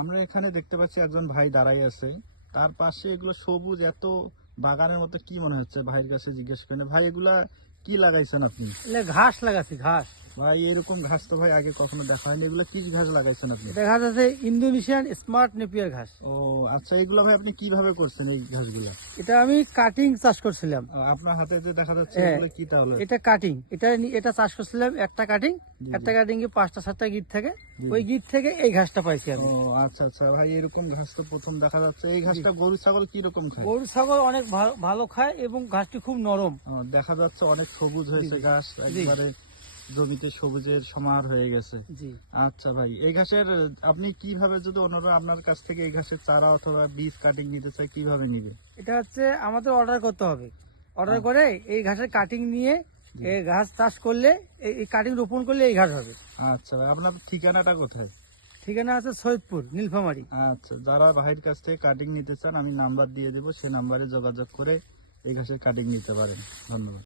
আমরা এখানে দেখতে পাচ্ছি একজন ভাই দাঁড়াই আছে, তার পাশে এগুলো সবুজ এত বাগানের মতো, কি মনে হচ্ছে? ভাইয়ের কাছে জিজ্ঞেস করেন, ভাই এগুলা কি লাগাইছেন আপনি? এগুলা ঘাস লাগাচ্ছি, ঘাস। ভাই এরকম ঘাস তো ভাই আগে কখনো দেখা হয়নি, এগুলো কি ঘাস লাগাইছেন আপনি? এটা ঘাস আছে ইন্দোনেশিয়ান স্মার্ট নেপিয়ার ঘাস। ও আচ্ছা, এগুলো ভাই আপনি কিভাবে করছেন এই ঘাসগুলা? এটা আমি কাটিং চাষ করছিলাম। আপনার হাতে যে দেখা যাচ্ছে হ্যাঁ, এগুলো কি তাহলে? এটা কাটিং, এটা চাষ করছিলাম একটা কাটিং। জি, একটা জি। কাটিং এ 5টা 7টা গিট থাকে, জি, ওই জি। গিট থেকে এই ঘাসটা পাইছি ও আমি। আচ্ছা আচ্ছা ভাই, এরকম ঘাস তো প্রথম দেখা যাচ্ছে। এই ঘাসটা গরু ছাগল কি রকম খায়? গরু ছাগল অনেক ভালো খায় এবং ঘাসটি খুব নরম। দেখা যাচ্ছে অনেক সবুজ হয়েছে জি, ঘাস, জি। একবারে জমিতে সবুজের সমাহার হয়ে গেছে। জি, আচ্ছা ভাই, এই ঘাসের আপনি কিভাবে, যদি অন্যরা আপনার কাছ থেকে এই ঘাসের চারা অথবা বীজ কাটিং নিতে চায়, কিভাবে নিবে? এটা হচ্ছে আমাদের অর্ডার করতে হবে। অর্ডার করে এই ঘাসের কাটিং নিয়ে এই ঘাস চাষ করলে, এই কাটিং রোপণ করলে এই ঘাস হবে। আচ্ছা ভাই, আপনার ঠিকানাটা কোথায়? ঠিকানা আছে সৈয়দপুর, নীলফামারী। আচ্ছা, যারা ভাইয়ের কাছ থেকে কাটিং নিতে চান আমি নাম্বার দিয়ে দেবো, সেই নাম্বারে যোগাযোগ করে এই ঘাসের কাটিং নিতে পারেন। ধন্যবাদ।